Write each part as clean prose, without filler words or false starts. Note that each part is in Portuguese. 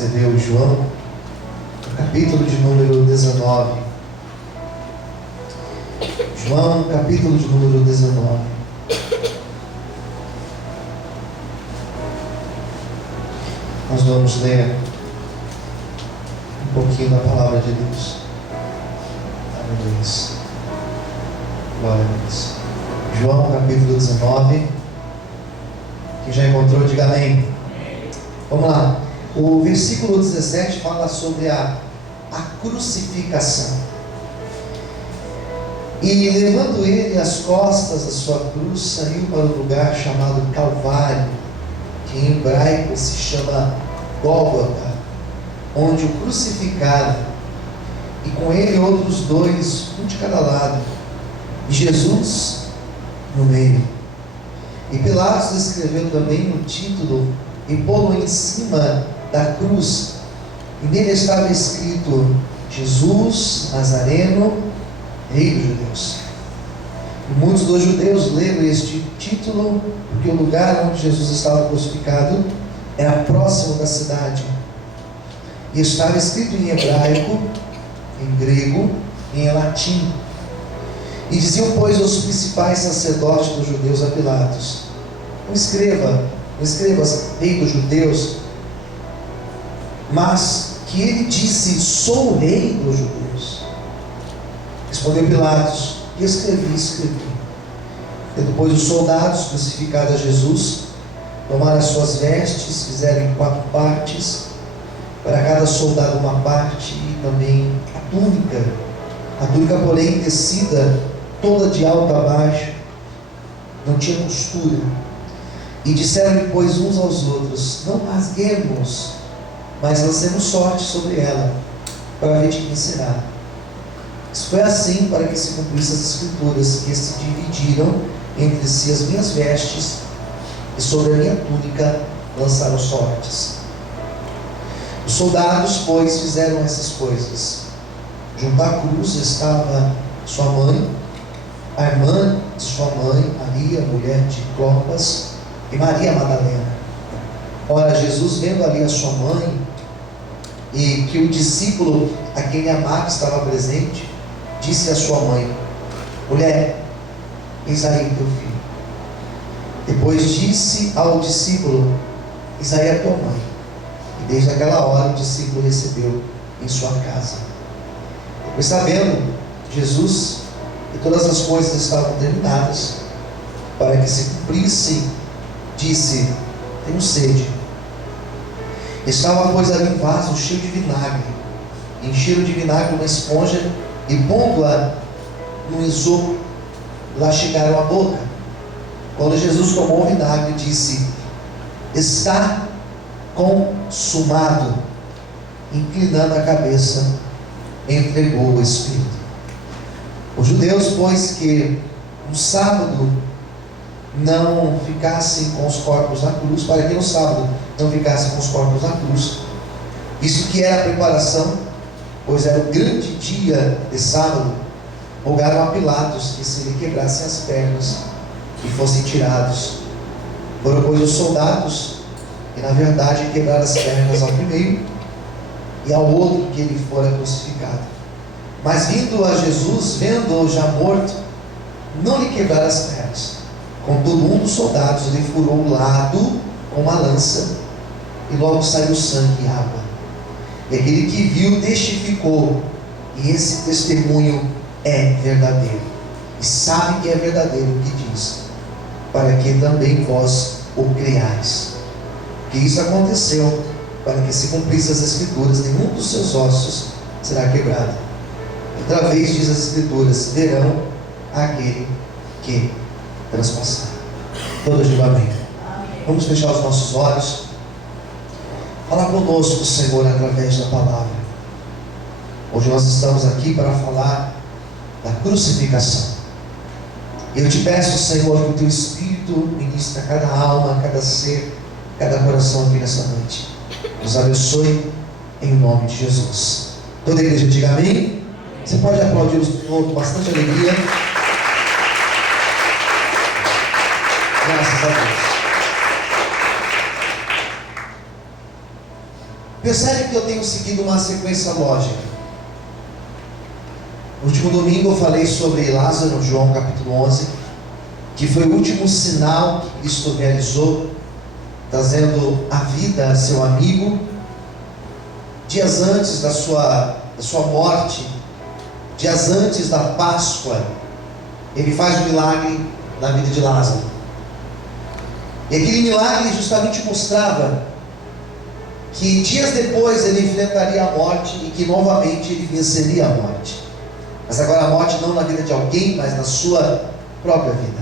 escreveu João, no capítulo de número 19. João, capítulo de número 19. Nós vamos ler um pouquinho da palavra de Deus. Aleluia. Glória a Deus. João, capítulo 19. Quem já encontrou, diga amém. Vamos lá. O versículo 17 fala sobre a crucificação. E levando ele as costas da sua cruz, saiu para o lugar chamado Calvário, que em hebraico se chama Gólgota, onde o crucificaram, e com ele outros dois, um de cada lado, e Jesus no meio. E Pilatos escreveu também um título e pô-lo em cima da cruz, e nele estava escrito: Jesus Nazareno, Rei dos Judeus. E muitos dos judeus leram este título porque o lugar onde Jesus estava crucificado era próximo da cidade, e estava escrito em hebraico, em grego e em latim. E diziam, pois, os principais sacerdotes dos judeus a Pilatos: não escreva Rei dos Judeus, mas que ele disse: sou o Rei dos Judeus. Respondeu Pilatos: que escrevi. E depois os soldados crucificaram a Jesus, tomaram as suas vestes, fizeram em 4 partes, para cada soldado uma parte, e também a túnica porém tecida toda de alto a baixo, não tinha costura. E disseram depois uns aos outros: não rasguemos, mas lancemos sorte sobre ela, para ver de quem será. Isso foi assim para que se cumprissem as escrituras, que se dividiram entre si as minhas vestes, e sobre a minha túnica lançaram sortes. Os soldados, pois, fizeram essas coisas. Junto à cruz estava sua mãe, a irmã de sua mãe, Maria, mulher de Clopas, e Maria Madalena. Ora, Jesus, vendo ali a sua mãe, e que o discípulo a quem ele amava estava presente, disse à sua mãe: mulher, eis aí teu filho. Depois disse ao discípulo: eis aí a tua mãe. E desde aquela hora o discípulo recebeu em sua casa. Depois, sabendo Jesus que todas as coisas estavam terminadas, para que se cumprissem, disse: tenho sede. Estava, pois, ali um vaso cheio de vinagre. Encheram de vinagre uma esponja e, pondo-a no esopo, lá chegaram à boca. Quando Jesus tomou o vinagre, disse: está consumado. Inclinando a cabeça, entregou o Espírito. Os judeus, pois, que no sábado não ficassem com os corpos na cruz, para que no sábado não ficassem com os corpos na cruz, isso que era a preparação, pois era o grande dia de sábado, rogaram a Pilatos que se lhe quebrassem as pernas e fossem tirados. Foram, pois, os soldados, que na verdade quebraram as pernas ao primeiro e ao outro que ele fora crucificado. Mas vindo a Jesus, vendo-o já morto, não lhe quebraram as pernas. Contudo, um dos soldados lhe furou o lado com uma lança, e logo saiu sangue e água. E aquele que viu testificou, e esse testemunho é verdadeiro. E sabe que é verdadeiro o que diz, para que também vós o creais. Que isso aconteceu para que se cumprissem as Escrituras: nenhum dos seus ossos será quebrado. Outra vez diz as Escrituras: verão aquele que transpassar. Todos digam amém. Vamos fechar os nossos olhos. Fala conosco, Senhor, através da palavra. Hoje nós estamos aqui para falar da crucificação. Eu te peço, Senhor, que o teu Espírito ministre a cada alma, a cada ser, a cada coração aqui nessa noite. Nos abençoe em nome de Jesus. Toda a igreja diga amém. Você pode aplaudir o Senhor com bastante alegria. Graças a Deus. Percebe que eu tenho seguido uma sequência lógica. No último domingo eu falei sobre Lázaro, João capítulo 11, que foi o último sinal que Cristo realizou, trazendo a vida a seu amigo, dias antes da sua morte, dias antes da Páscoa. Ele faz um milagre na vida de Lázaro, e aquele milagre justamente mostrava que dias depois ele enfrentaria a morte e que novamente ele venceria a morte, mas agora a morte não na vida de alguém, mas na sua própria vida.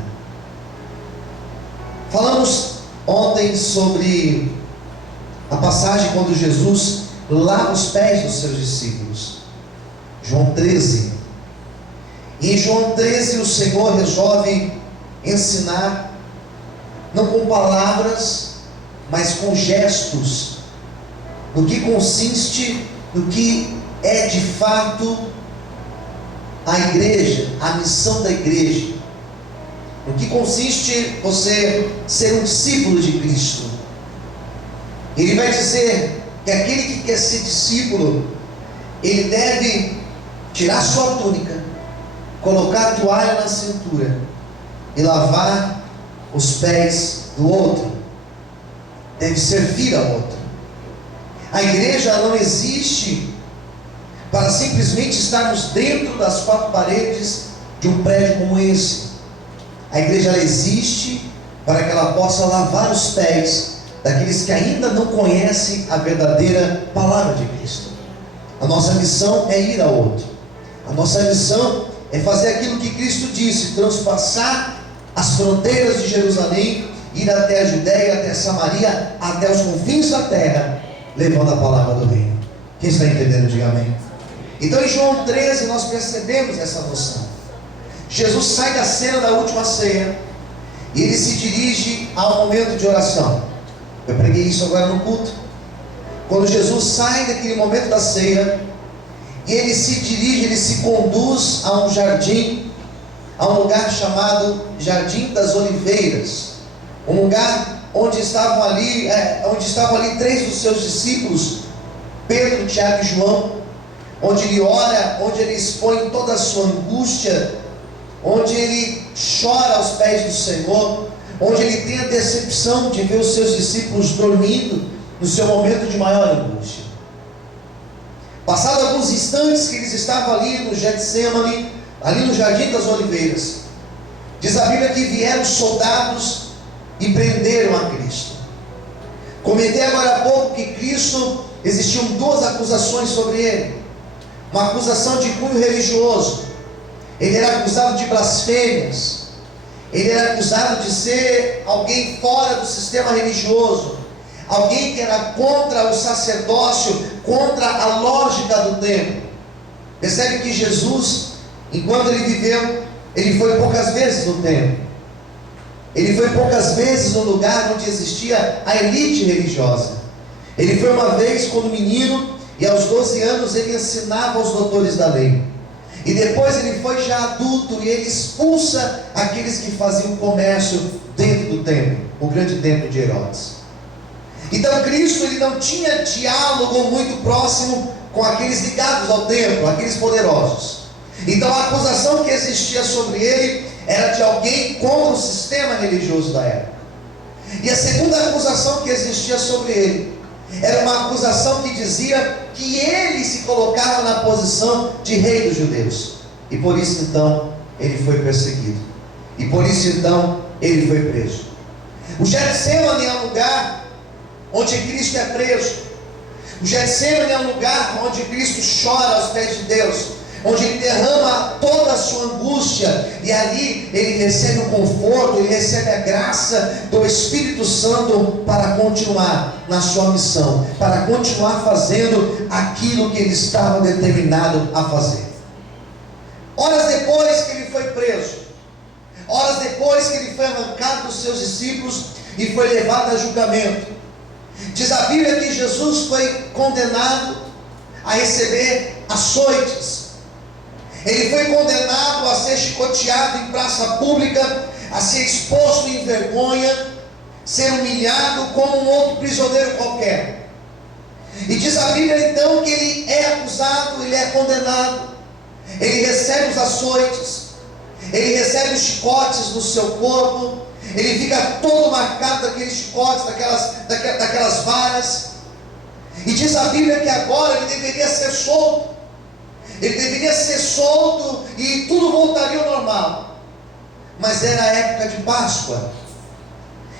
Falamos ontem sobre a passagem quando Jesus lava os pés dos seus discípulos, João 13. E em João 13 o Senhor resolve ensinar, não com palavras, mas com gestos, no que consiste, no que é de fato a igreja, a missão da igreja, no que consiste você ser um discípulo de Cristo. Ele vai dizer que aquele que quer ser discípulo, ele deve tirar sua túnica, colocar a toalha na cintura e lavar os pés do outro, deve servir ao outro. A igreja não existe para simplesmente estarmos dentro das quatro paredes de um prédio como esse. A igreja ela existe para que ela possa lavar os pés daqueles que ainda não conhecem a verdadeira palavra de Cristo. A nossa missão é ir ao outro. A nossa missão é fazer aquilo que Cristo disse, transpassar as fronteiras de Jerusalém, ir até a Judéia, até Samaria, até os confins da terra, levando a palavra do reino. Quem está entendendo, diga amém. Então em João 13 nós percebemos essa noção. Jesus sai da cena da última ceia e ele se dirige ao momento de oração. Eu preguei isso agora no culto. Quando Jesus sai daquele momento da ceia, e ele se dirige, ele se conduz a um jardim, a um lugar chamado Jardim das Oliveiras, um lugar onde estavam ali três dos seus discípulos, Pedro, Tiago e João, onde ele ora, onde ele expõe toda a sua angústia, onde ele chora aos pés do Senhor, onde ele tem a decepção de ver os seus discípulos dormindo no seu momento de maior angústia. Passados alguns instantes que eles estavam ali no Getsemane, ali no Jardim das Oliveiras, diz a Bíblia que vieram soldados e prenderam a Cristo. Comentei agora há pouco que Cristo, existiam duas acusações sobre ele. Uma acusação de cunho religioso. Ele era acusado de blasfêmias. Ele era acusado de ser alguém fora do sistema religioso, alguém que era contra o sacerdócio, contra a lógica do templo. Percebe que Jesus, enquanto ele viveu, ele foi poucas vezes no templo. Ele foi poucas vezes no lugar onde existia a elite religiosa. Ele foi uma vez quando menino, e aos 12 anos ele ensinava aos doutores da lei. E depois ele foi já adulto e ele expulsa aqueles que faziam comércio dentro do templo, o grande templo de Herodes. Então Cristo ele não tinha diálogo muito próximo com aqueles ligados ao templo, aqueles poderosos. Então a acusação que existia sobre ele era de alguém contra o sistema religioso da época. E a segunda acusação que existia sobre ele era uma acusação que dizia que ele se colocava na posição de rei dos judeus, e por isso então ele foi perseguido, e por isso então ele foi preso. O Getsemane é um lugar onde Cristo é preso. O Getsemane é um lugar onde Cristo chora aos pés de Deus, onde ele derrama toda a sua angústia, e ali ele recebe o conforto, ele recebe a graça do Espírito Santo para continuar na sua missão, para continuar fazendo aquilo que ele estava determinado a fazer. Horas depois que ele foi preso, horas depois que ele foi arrancado dos seus discípulos e foi levado a julgamento, diz a Bíblia que Jesus foi condenado a receber açoites. Ele foi condenado a ser chicoteado em praça pública, a ser exposto em vergonha, ser humilhado como um outro prisioneiro qualquer. E diz a Bíblia então que ele é acusado, ele é condenado, ele recebe os açoites, ele recebe os chicotes no seu corpo, ele fica todo marcado daqueles chicotes, daquelas varas. E diz a Bíblia que agora ele deveria ser solto. Ele deveria ser solto e tudo voltaria ao normal. Mas era a época de Páscoa.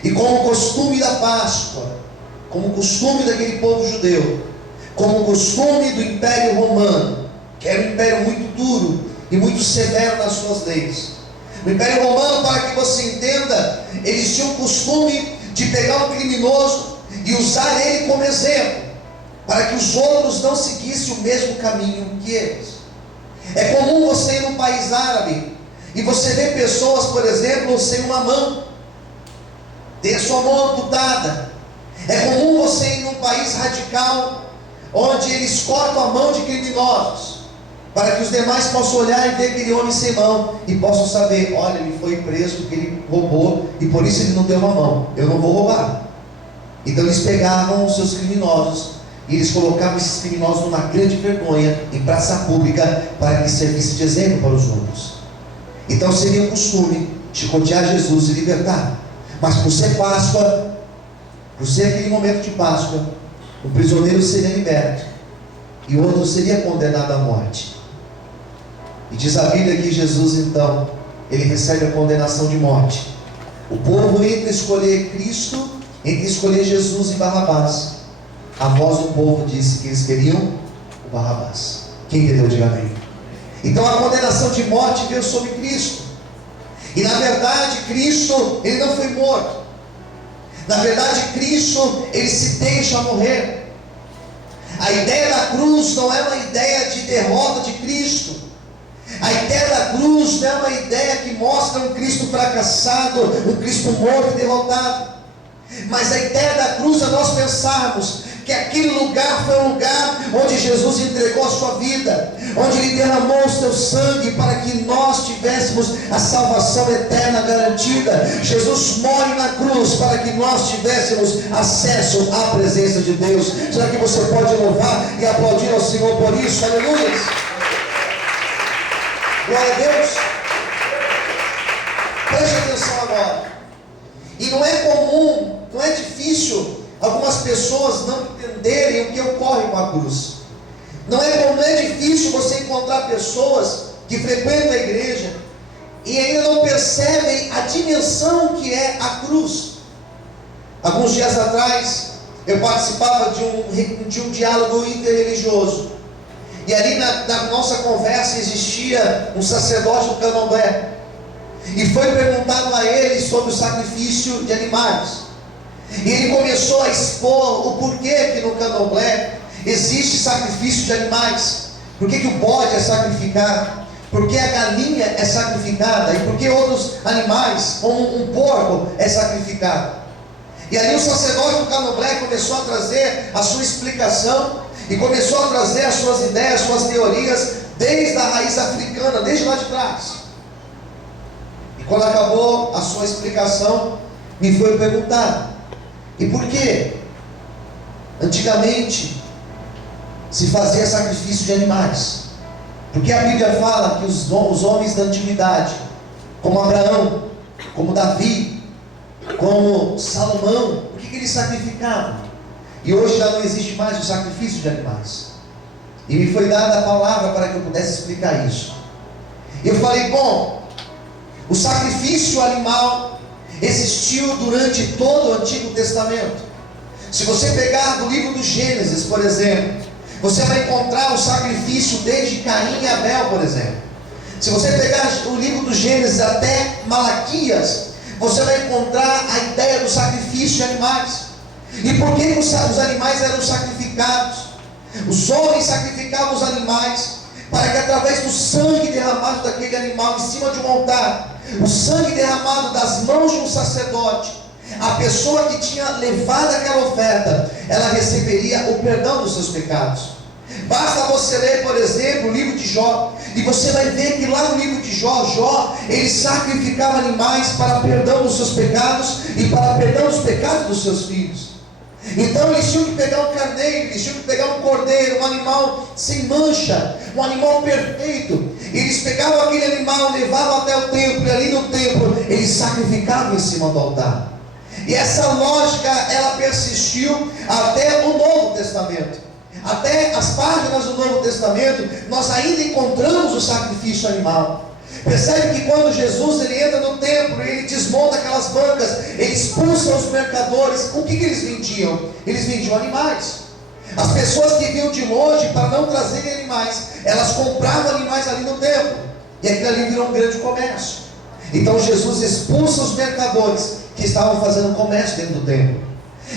E como costume da Páscoa, como costume daquele povo judeu, como costume do Império Romano, que era um império muito duro e muito severo nas suas leis. O Império Romano, para que você entenda, eles tinham o costume de pegar um criminoso e usar ele como exemplo, para que os outros não seguissem o mesmo caminho que eles. É comum você ir num país árabe e você ver pessoas, por exemplo, sem uma mão, tem a sua mão amputada. É comum você ir num país radical, onde eles cortam a mão de criminosos, para que os demais possam olhar e ver aquele homem sem mão, e possam saber, olha, ele foi preso porque ele roubou, e por isso ele não deu uma mão, eu não vou roubar. Então eles pegavam os seus criminosos, e eles colocavam esses criminosos numa grande vergonha, em praça pública, para que servisse de exemplo para os outros. Então seria um costume chicotear Jesus e libertar. Mas por ser Páscoa, por ser aquele momento de Páscoa, o prisioneiro seria liberto, e o outro seria condenado à morte. E diz a Bíblia que Jesus então, ele recebe a condenação de morte. O povo, entre escolher Cristo, entre escolher Jesus e Barrabás, a voz do povo disse que eles queriam o Barrabás. Quem entendeu, diga amém. Então a condenação de morte veio sobre Cristo. E na verdade Cristo, ele não foi morto. Na verdade Cristo, ele se deixa morrer. A ideia da cruz não é uma ideia de derrota de Cristo. A ideia da cruz não é uma ideia que mostra um Cristo fracassado, um Cristo morto e derrotado. Mas a ideia da cruz é nós pensarmos que aquele lugar foi um lugar onde Jesus entregou a sua vida, onde Ele derramou o seu sangue para que nós tivéssemos a salvação eterna garantida. Jesus morre na cruz para que nós tivéssemos acesso à presença de Deus. Será que você pode louvar e aplaudir ao Senhor por isso? Aleluia! Glória a Deus! Preste atenção agora. E não é comum, não é difícil algumas pessoas não entenderem o que ocorre com a cruz. Não é difícil você encontrar pessoas que frequentam a igreja e ainda não percebem a dimensão que é a cruz. Alguns dias atrás eu participava de um diálogo interreligioso, e ali na nossa conversa existia um sacerdote do Candomblé, e foi perguntado a ele sobre o sacrifício de animais. E ele começou a expor o porquê que no Candomblé existe sacrifício de animais. Por que o bode é sacrificado? Por que a galinha é sacrificada? E por que outros animais, como um porco, é sacrificado? E ali o sacerdote do Candomblé começou a trazer a sua explicação, e começou a trazer as suas ideias, suas teorias, desde a raiz africana, desde lá de trás. E quando acabou a sua explicação, me foi perguntado: e por que antigamente se fazia sacrifício de animais? Porque a Bíblia fala que os homens da antiguidade, como Abraão, como Davi, como Salomão, por que eles sacrificavam? E hoje já não existe mais o sacrifício de animais. E me foi dada a palavra para que eu pudesse explicar isso. Eu falei, bom, o sacrifício animal existiu durante todo o Antigo Testamento. Se você pegar do livro do Gênesis, por exemplo, você vai encontrar o sacrifício desde Caim e Abel, por exemplo. Se você pegar o livro do Gênesis até Malaquias, você vai encontrar a ideia do sacrifício de animais. E por que os animais eram sacrificados? Os homens sacrificavam os animais para que através do sangue derramado daquele animal em cima de um altar, o sangue derramado das mãos de um sacerdote, a pessoa que tinha levado aquela oferta, ela receberia o perdão dos seus pecados. Basta você ler, por exemplo, o livro de Jó, e você vai ver que lá no livro de Jó, ele sacrificava animais para perdão dos seus pecados e para perdão dos pecados dos seus filhos. Então eles tinham que pegar um carneiro, eles tinham que pegar um cordeiro, um animal sem mancha, um animal perfeito. Eles pegavam aquele animal, levavam até o templo, e ali no templo eles sacrificavam em cima do altar. E essa lógica, ela persistiu até o Novo Testamento. Até as páginas do Novo Testamento, nós ainda encontramos o sacrifício animal. Percebe que quando Jesus ele entra no templo, ele desmonta aquelas bancas, ele expulsa os mercadores. O que eles vendiam? Eles vendiam animais. As pessoas que vinham de longe para não trazerem animais, elas compravam animais ali no templo, e aquilo ali virou um grande comércio. Então Jesus expulsa os mercadores que estavam fazendo comércio dentro do templo.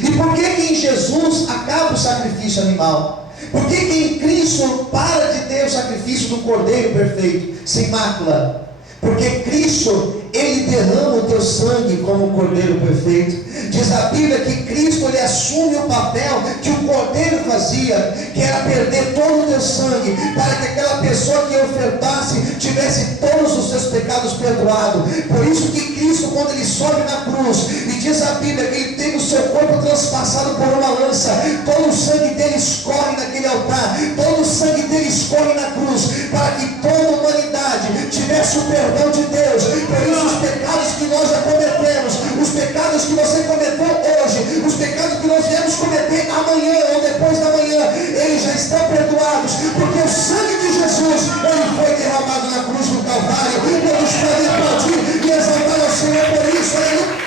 E por que em Jesus acaba o sacrifício animal? Por que em Cristo para de ter o sacrifício do cordeiro perfeito, sem mácula? Porque Cristo, ele derrama o teu sangue como um cordeiro perfeito. Diz a Bíblia que Cristo, ele assume o papel que o cordeiro fazia, que era perder todo o teu sangue, para que aquela pessoa que ofertasse tivesse todos os seus pecados perdoados. Por isso que Cristo, quando ele sobe na cruz, e diz a Bíblia que ele teve o seu corpo transpassado por uma lança, todo o sangue dele escorre naquele altar, todo o sangue dele escorre na cruz, para que toda a humanidade tivesse o perdão de Deus. Por isso os pecados que nós já cometemos, os pecados que você cometeu hoje, os pecados que nós viemos cometer amanhã ou depois da manhã, eles já estão perdoados, porque o sangue de Jesus, ele foi derramado na cruz do Calvário. Todos podem aplaudir e exaltar ao Senhor por isso. Aleluia.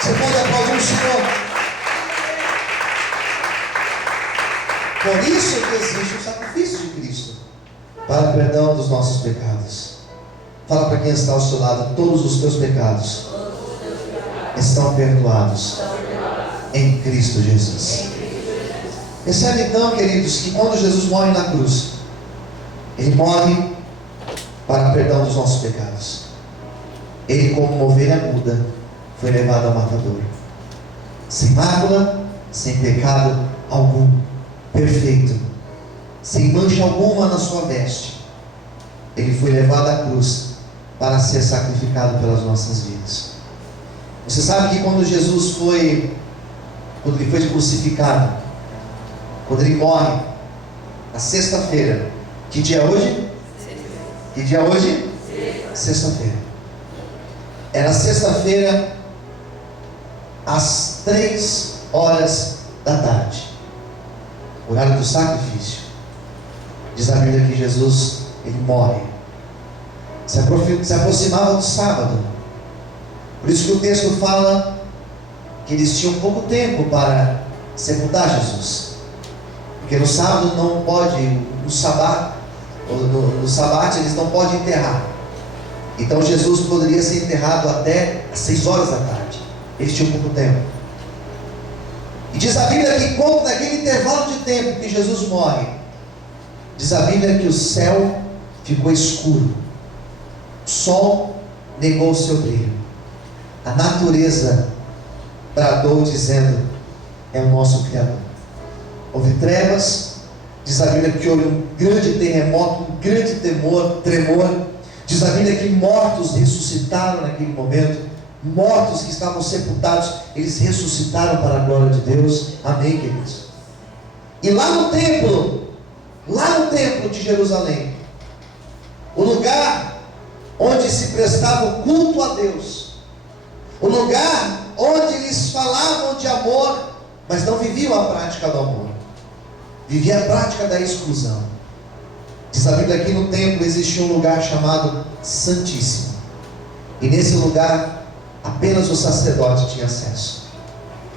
Você pode aplaudir o Senhor. Por isso que existe o sacrifício de Cristo, para o perdão dos nossos pecados. Fala para quem está ao seu lado: todos os teus pecados estão perdoados em Cristo Jesus. Percebe então, queridos, que quando Jesus morre na cruz, ele morre para o perdão dos nossos pecados. Ele, como uma ovelha muda, foi levado ao matadouro, sem mácula, sem pecado algum, perfeito, sem mancha alguma na sua veste. Ele foi levado à cruz para ser sacrificado pelas nossas vidas. Você sabe que quando Jesus foi, quando ele foi crucificado, quando ele morre, na sexta-feira, que dia é hoje? Que dia é hoje? Sexta-feira. Era sexta-feira, às 3 horas da tarde, horário do sacrifício. Diz a Bíblia que Jesus, ele morre. Se aproximava do sábado. Por isso que o texto fala que eles tinham pouco tempo para sepultar Jesus, porque no sábado não pode, no sabá eles não podem enterrar. Então Jesus poderia ser enterrado até às 6 horas da tarde. Eles tinham pouco tempo. E diz a Bíblia que enquanto naquele intervalo de tempo que Jesus morre, diz a Bíblia que o céu ficou escuro, o sol negou o seu brilho, a natureza bradou dizendo: é o nosso Criador. Houve trevas. Diz a Bíblia que houve um grande terremoto, um grande tremor. Diz a Bíblia que mortos ressuscitaram naquele momento. Mortos que estavam sepultados, eles ressuscitaram para a glória de Deus. Amém, queridos? E lá no templo de Jerusalém, o lugar onde se prestava o culto a Deus, o lugar onde eles falavam de amor, mas não viviam a prática do amor, vivia a prática da exclusão. Diz a Bíblia que no templo existia um lugar chamado Santíssimo, e nesse lugar apenas o sacerdote tinha acesso.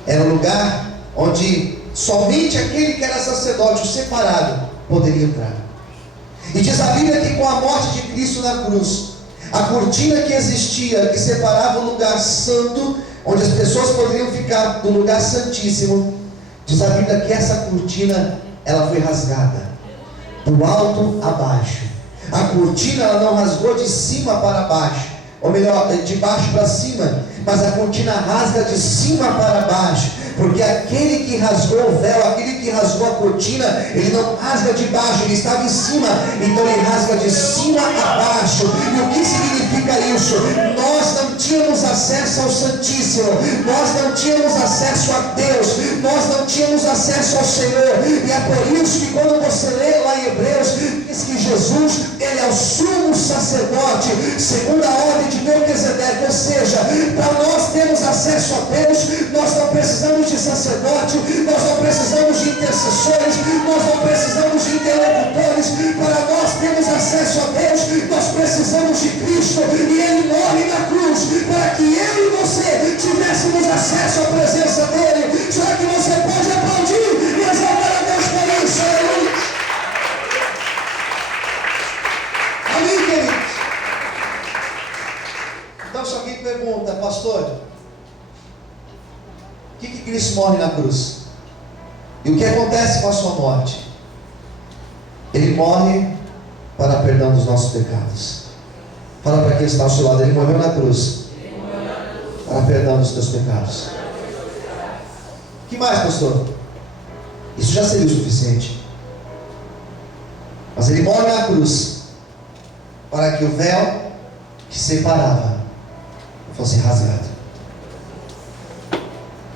Era um lugar onde somente aquele que era sacerdote, o separado, poderia entrar. E diz a Bíblia que com a morte de Cristo na cruz, a cortina que existia, que separava o lugar santo, onde as pessoas poderiam ficar, do lugar santíssimo, diz a Bíblia que essa cortina, ela foi rasgada do alto a baixo. A cortina, ela não rasgou de cima para baixo, ou melhor, de baixo para cima, mas a cortina rasga de cima para baixo, porque aquele que rasgou o véu, aquele que rasgou a cortina, ele não rasga de baixo, ele estava em cima, então ele rasga de cima a baixo. E o que significa isso? Nós não tínhamos acesso ao Santíssimo, nós não tínhamos acesso a Deus, nós não tínhamos acesso ao Senhor, e é por isso que quando você lê lá em Hebreus, diz que Jesus, ele é o sumo sacerdote, segundo a ordem de Melquisedeque, ou seja, para nós termos acesso a Deus, nós não precisamos de sacerdote, nós não precisamos de intercessores, nós não precisamos de interlocutores. Para nós termos acesso a Deus, nós precisamos de Cristo, e Ele morre na cruz para que eu e você tivéssemos acesso à presença dEle. Será que você pode aplaudir e exaltar a Deus por isso? Aleluia! Amém, queridos? Então, se alguém pergunta, pastor, por que Cristo morre na cruz? E o que acontece com a sua morte? Ele morre para perdão dos nossos pecados. Fala para quem está ao seu lado, ele morreu na cruz para perdão dos teus pecados. O que mais, pastor? Isso já seria o suficiente. Mas ele morre na cruz para que o véu que separava fosse rasgado.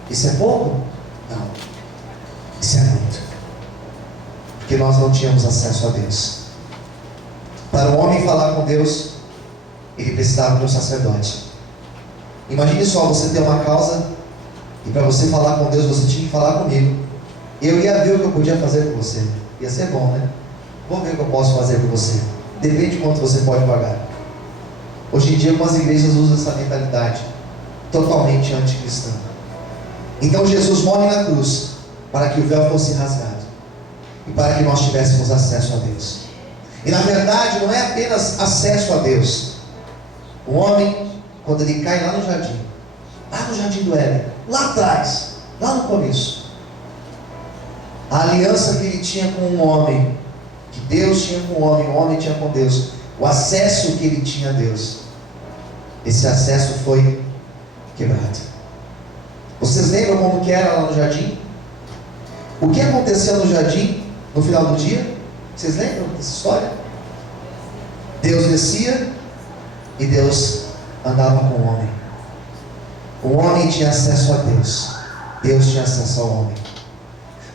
Isso é pouco? Não. Isso é muito. Porque nós não tínhamos acesso a Deus. Para o homem falar com Deus, ele precisava de um sacerdote. Imagine só, você ter uma causa, e para você falar com Deus, você tinha que falar comigo. Eu ia ver o que eu podia fazer por você. Ia ser bom, né? Vou ver o que eu posso fazer por você. Depende de quanto você pode pagar. Hoje em dia, algumas igrejas usam essa mentalidade totalmente anticristã. Então Jesus morre na cruz para que o véu fosse rasgado e para que nós tivéssemos acesso a Deus. E na verdade não é apenas acesso a Deus. O homem, quando ele cai lá no jardim do Éden, lá atrás, lá no começo, a aliança que ele tinha com o homem, que Deus tinha com o homem tinha com Deus, o acesso que ele tinha a Deus, esse acesso foi quebrado. Vocês lembram como que era lá no jardim? O que aconteceu no jardim no final do dia? Vocês lembram dessa história? Deus descia e Deus andava com o homem. O homem tinha acesso a Deus, Deus tinha acesso ao homem.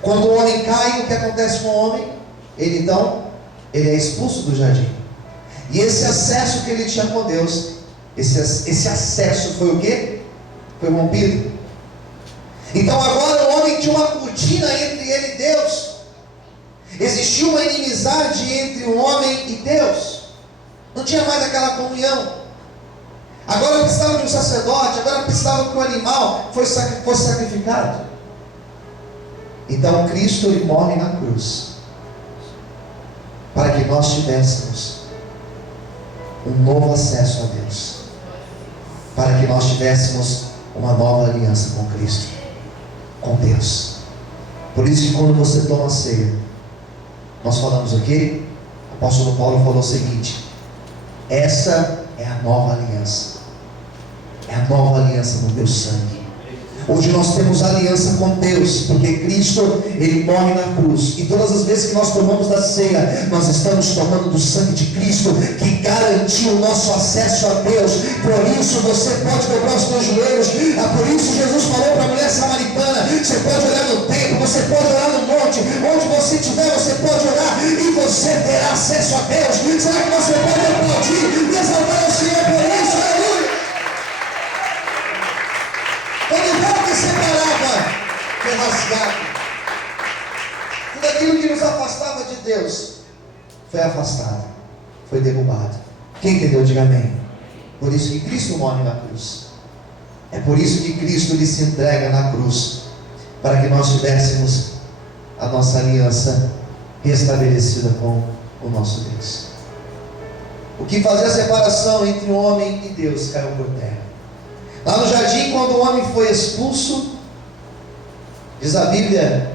Quando o homem cai, o que acontece com o homem? Ele é expulso do jardim. E esse acesso que ele tinha com Deus, esse acesso foi o quê? Foi rompido. Então agora o homem tinha uma cortina entre ele e Deus. Existia uma inimizade entre o homem e Deus. Não tinha mais aquela comunhão. Agora precisava de um sacerdote, agora precisava que um animal fosse sacrificado. Então Cristo, ele morre na cruz para que nós tivéssemos um novo acesso a Deus, para que nós tivéssemos uma nova aliança com Cristo, com Deus. Por isso que quando você toma a ceia, nós falamos o quê? O apóstolo Paulo falou o seguinte: essa é a nova aliança, é a nova aliança no meu sangue. Hoje nós temos aliança com Deus, porque Cristo, ele morre na cruz, e todas as vezes que nós tomamos da ceia, nós estamos tomando do sangue de Cristo, que garantiu o nosso acesso a Deus. Por isso você pode dobrar os seus joelhos. Por isso Jesus falou para a mulher samaritana: você pode orar no templo, você pode orar no monte, onde você estiver, você pode orar, e você terá acesso a Deus. Será que você pode aplaudir e exaltar o Senhor por isso? Aleluia! Quando o véu que separava foi rasgado, tudo aquilo que nos afastava de Deus foi afastado, foi derrubado. Quem entendeu, diga amém. Por isso que Cristo morre na cruz. É por isso que Cristo lhe se entrega na cruz, para que nós tivéssemos a nossa aliança restabelecida com o nosso Deus. O que fazia a separação entre o homem e Deus caiu por terra. Lá no jardim, quando o homem foi expulso, diz a Bíblia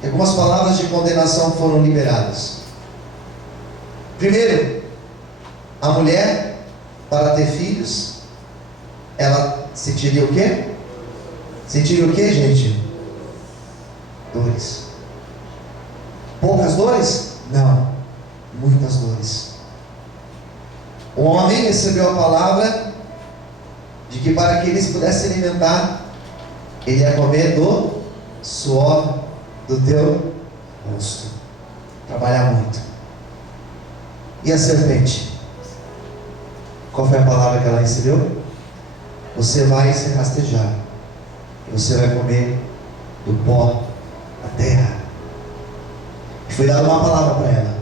que algumas palavras de condenação foram liberadas. Primeiro, a mulher para ter filhos, ela sentiria o quê? Sentiria o quê, gente? Dores. Poucas dores? Não, muitas dores. O homem recebeu a palavra de que para que eles pudessem alimentar, ele ia comer do suor do teu rosto, trabalhar muito. E a serpente? Qual foi a palavra que ela recebeu? Você vai se rastejar, e você vai comer do pó da terra. E foi dada uma palavra para ela: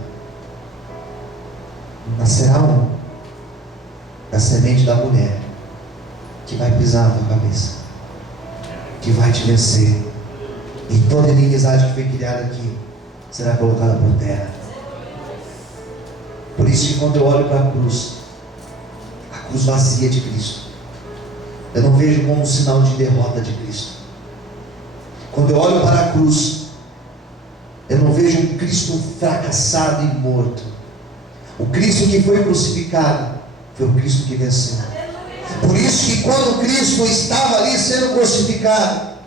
nascerá um da semente da mulher, que vai pisar na tua cabeça, que vai te vencer, e toda inimizade que foi criada aqui será colocada por terra. Por isso que quando eu olho para a cruz vazia de Cristo, eu não vejo como um sinal de derrota de Cristo. Quando eu olho para a cruz, eu não vejo um Cristo fracassado e morto. O Cristo que foi crucificado foi o Cristo que venceu. Por isso que quando Cristo estava ali sendo crucificado,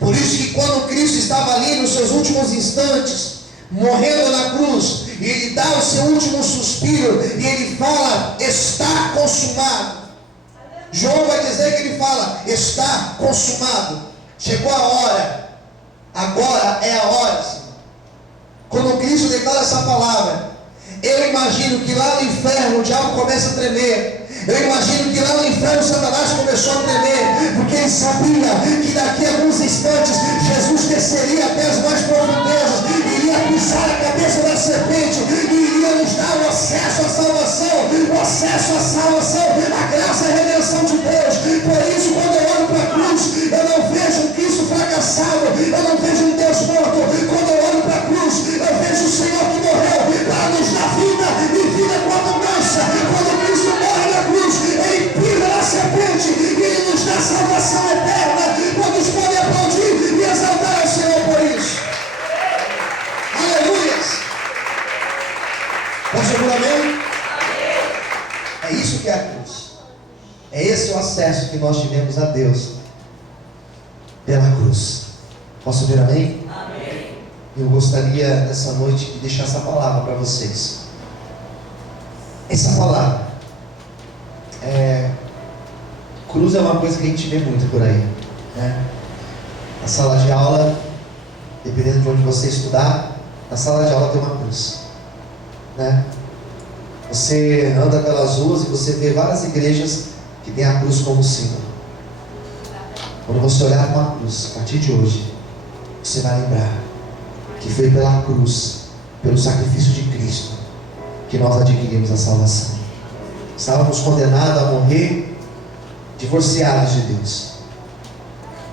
por isso que quando Cristo estava ali nos seus últimos instantes, morrendo na cruz, e Ele dá o seu último suspiro, e Ele fala: está consumado. João vai dizer que Ele fala: está consumado. Chegou a hora, agora é a hora, Senhor. Quando Cristo declara essa palavra, eu imagino que lá no inferno o diabo começa a tremer. Eu imagino que lá no inferno Satanás começou a tremer, porque ele sabia que daqui a alguns instantes Jesus desceria até as mais profundezas, iria pisar a cabeça da serpente e iria nos dar o acesso à salvação, a graça e a redenção de Deus. Por isso, quando eu olho para a cruz, eu não vejo um Cristo fracassado, eu não vejo um Deus morto. Quando eu olho para a cruz, eu vejo o Senhor que morreu para nos dar vida e vida com abundância. Quando Cristo morre na cruz, Ele pisa na serpente e Ele nos dá salvação eterna. Quantos podem aplaudir e exaltar ao Senhor por isso? Aleluias! Posso ouvir amém? É isso que é a cruz. É esse o acesso que nós tivemos a Deus pela cruz. Posso ouvir amém? Amém. Eu gostaria nessa noite de deixar essa palavra para vocês. Essa palavra, cruz é uma coisa que a gente vê muito por aí, né? Na sala de aula, dependendo de onde você estudar, na sala de aula tem uma cruz, né? Você anda pelas ruas e você vê várias igrejas que tem a cruz como símbolo. Quando você olhar para uma cruz, a partir de hoje, você vai lembrar que foi pela cruz, pelo sacrifício de Cristo, que nós adquirimos a salvação. Estávamos condenados a morrer divorciados de Deus,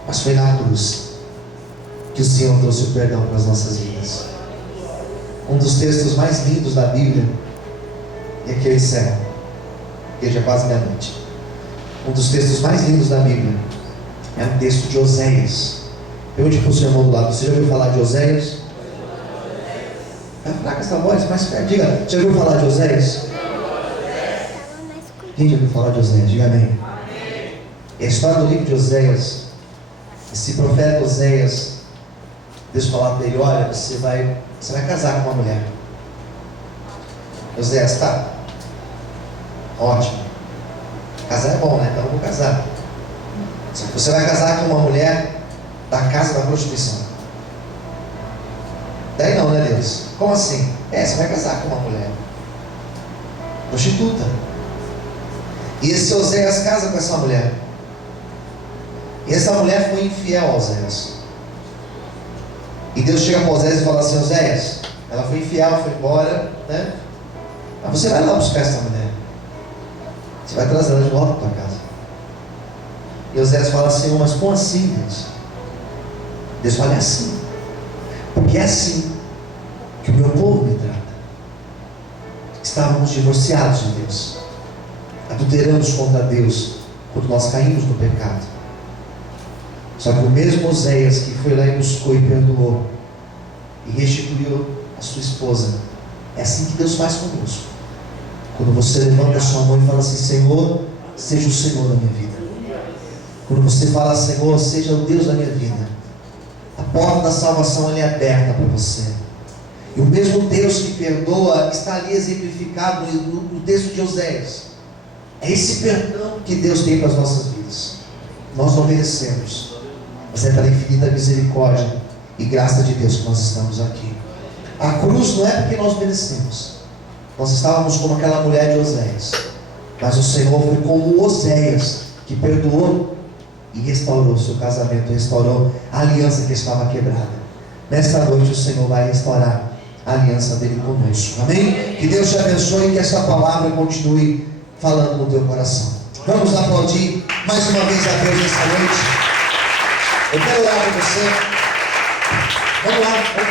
mas foi na cruz que o Senhor trouxe o perdão para as nossas vidas. Um dos textos mais lindos da Bíblia, e aqui eu encerro, porque já é quase meia-noite. Um dos textos mais lindos da Bíblia é um texto de Oséias. Pergunte para o seu irmão do lado: você já ouviu falar de Oséias? É fraca essa voz, mas diga, já ouviu falar de Oséias? Quem já ouviu falar de Oséias? Diga amém. E a história do livro de Oséias, esse profeta Oséias, Deus falava para ele: olha, você vai casar com uma mulher. Oséias, tá, ótimo, casar é bom, né? Então eu vou casar. Só que você vai casar com uma mulher da casa da prostituição. Daí não, né, Deus? Como assim? Você vai casar com uma mulher prostituta. E esse Oséias casa com essa mulher. E essa mulher foi infiel a Oséias. E Deus chega para Oséias e fala assim: Oséias, ela foi infiel, foi embora, né? Mas você vai lá buscar essa mulher, você vai trazer ela de volta para tua casa. E Oséias fala assim: mas como assim, Deus? Deus fala: é assim, porque é assim que o meu povo me trata. Estávamos divorciados de Deus, adulteramos contra Deus quando nós caímos no pecado. Só que o mesmo Oséias que foi lá e buscou e perdoou e restituiu a sua esposa, é assim que Deus faz conosco. Quando você levanta a sua mão e fala assim: Senhor, seja o Senhor da minha vida. Quando você fala: Senhor, seja o Deus da minha vida, a porta da salvação é aberta para você. E o mesmo Deus que perdoa está ali exemplificado no texto de Oséias. É esse perdão que Deus tem para as nossas vidas. Nós não merecemos, mas é pela infinita misericórdia e graça de Deus que nós estamos aqui. A cruz não é porque nós merecemos. Nós estávamos como aquela mulher de Oséias, mas o Senhor foi como Oséias, que perdoou e restaurou o seu casamento, restaurou a aliança que estava quebrada. Nesta noite o Senhor vai restaurar a aliança dele conosco. Amém? Que Deus te abençoe e que essa palavra continue falando no teu coração. Vamos aplaudir mais uma vez a Deus nessa noite. Eu quero orar por você. Vamos lá.